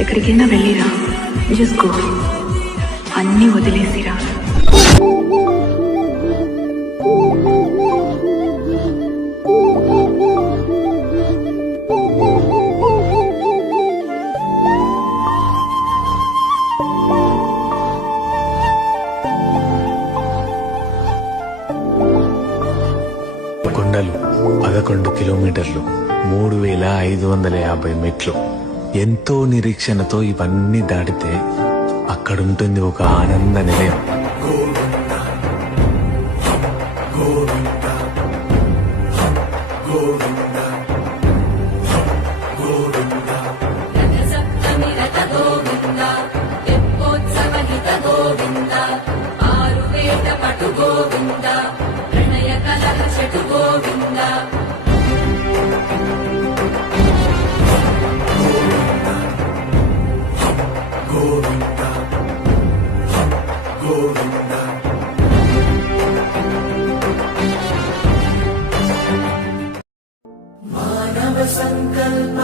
ఎక్కడికైనా వెళ్ళిరా, just go, అన్నీ వదిలేసిరా. కొండలు 11 కిలోమీటర్లు, 3550 మెట్లు. ఎంతో నిరీక్షణతో ఇవన్నీ దాటితే అక్కడుంటుంది ఒక ఆనంద నిలయం. మానవ సంకల్ప